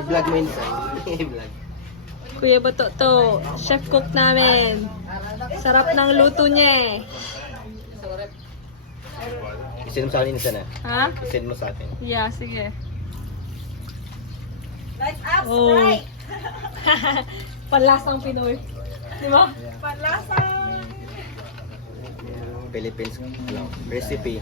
I-vlog mo yun sa i-vlog. Kuya Bato to, chef cook namin. Sarap ng luto niya eh. I-send mo sa akin isa na. Ha? I-send mo sa akin. Yeah, sige. Lights up, Oh. right? Panlasang Pinoy. Di ba? Panlasang. Philippines recipe.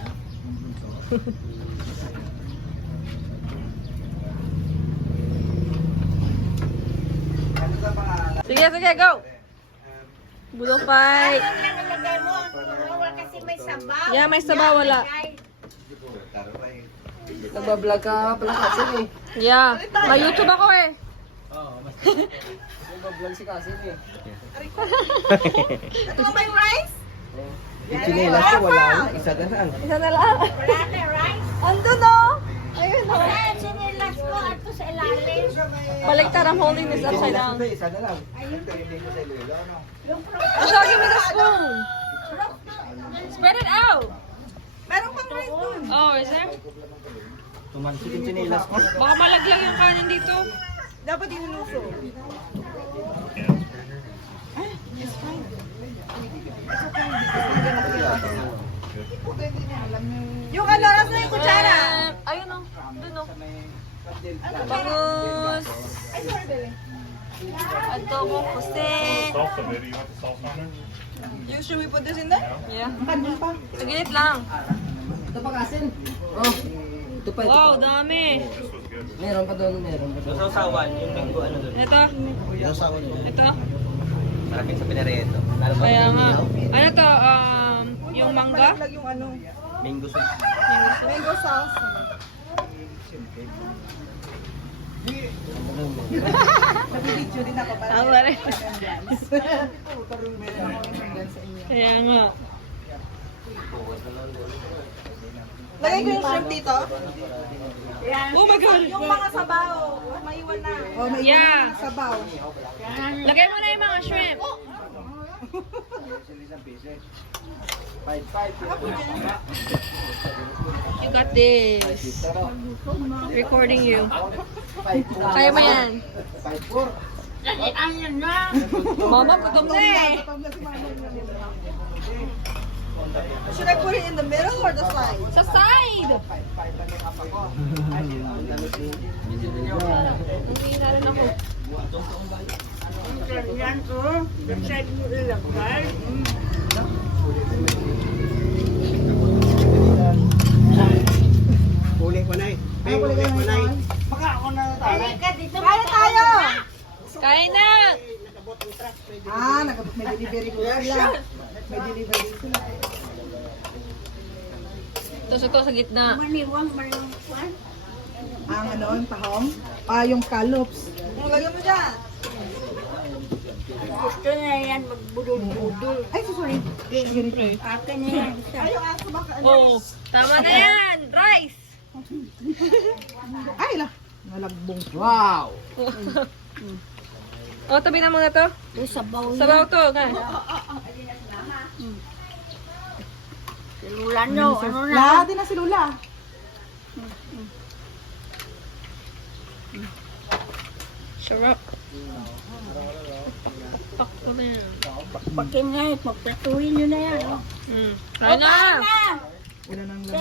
Sige, sige, go! Bulong fight. Ano lang nilagay mo? Wala kasi may sabaw. Yeah, may sabaw, wala. Nagbablog ka pala kasi eh. Yeah, may YouTube ako eh. Nagbablog si kasi eh. Ano may rice? Yung chinelas ko wala na, isa na lang. Isa na lang. Wala na rice? Ando no! Ayun no. Wala, sinilas ko ato sa ilalim. Baliktad, I'm holding this upside down. Isa na lang. Asha, give me the spoon. Spread it out. Meron pang rice doon. Oh, is there? Tumansik yung chinelas ko. Baka malaglag yung kanin dito. Dapat inunuso. Yung ano, nasa na yung kutsara? Ayun o. Dun o. Bangus. Adobo pusit. Salsa, maybe you want the salsa on there? Should we put this in there? Yeah. Saglit lang. Ito pa kasin. Oh. Ito pa, ito Wow, pa. dami. Meron pa doon, meron pa doon. Yung sausawan, yung linggo ano doon. Ito. Yung sausawan doon. Ito. Malapit sa pinareto. Lalo pa Kaya nga. yung Ano to? Yung mangga? Yung ano, Mingo soup. mango sauce. Nabibidyo din ako para Tama rin. Kaya nga. lagay ko yung shrimp dito. Oh my God. Yung mga sabaw, maiwan na. Oh, maiwan Yeah. na sabaw. Lagay mo na yung mga shrimp. You got this. Recording you. Kaya mo yan. Mama, gutom na eh. Should I put it in the middle or the side? Sa side. Hindi na rin ako. Yan oh. The side mo ilagay. Kuling ko na eh. Ay, kuling ko na eh. Kaya tayo! Kain na! Ah, may delivery ko sila. May delivery sila. Tusok ko sa gitna. Ang ano, yung tahong? Ah, yung scallops. Lagyan mo dyan. Gusto na yan magbudol-budol. Ay, sorry. Ganito. Akin na yan. Ay, yung aso baka ano. Oh, tama na yan! Rice! Ay, nalagbong. Wow! Oh, tabi na muna to. Yung sabaw niya. Sabaw to. Ka. Lula nyo, ano na? Lahat din na si Lula. Sarap. Pak ko na yan. Bakbakin nga eh, magplatuhin nyo na yan. Kain na! Wala nang